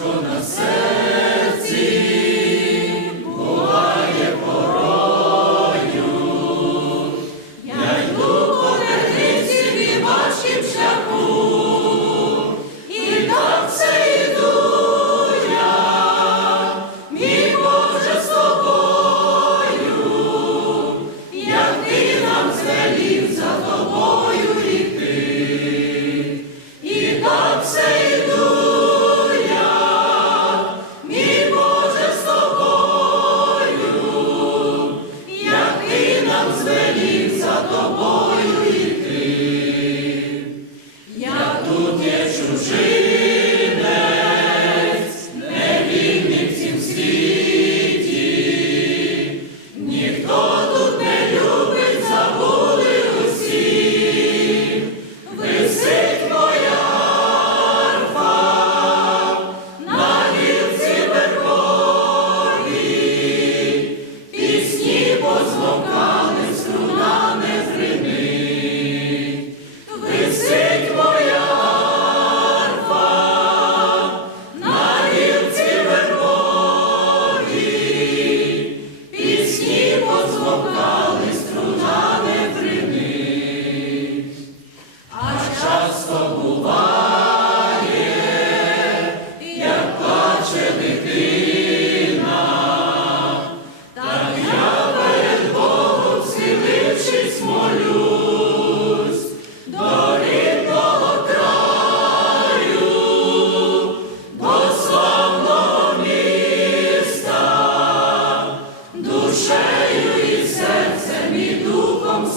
Conheço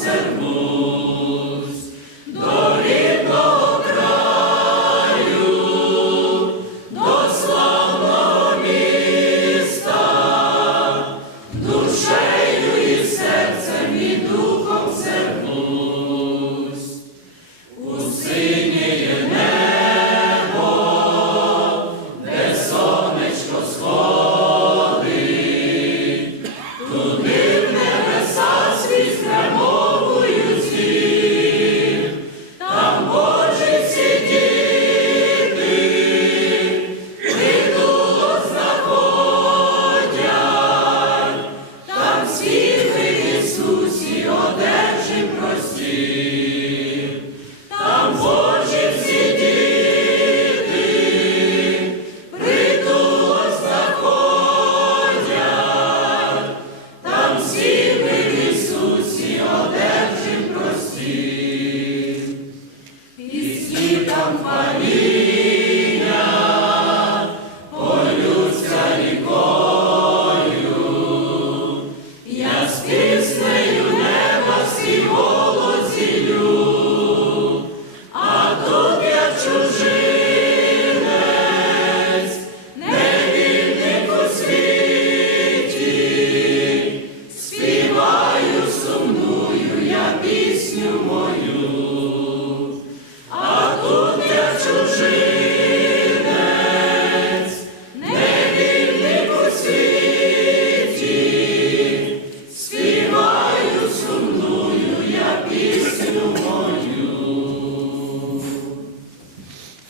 ser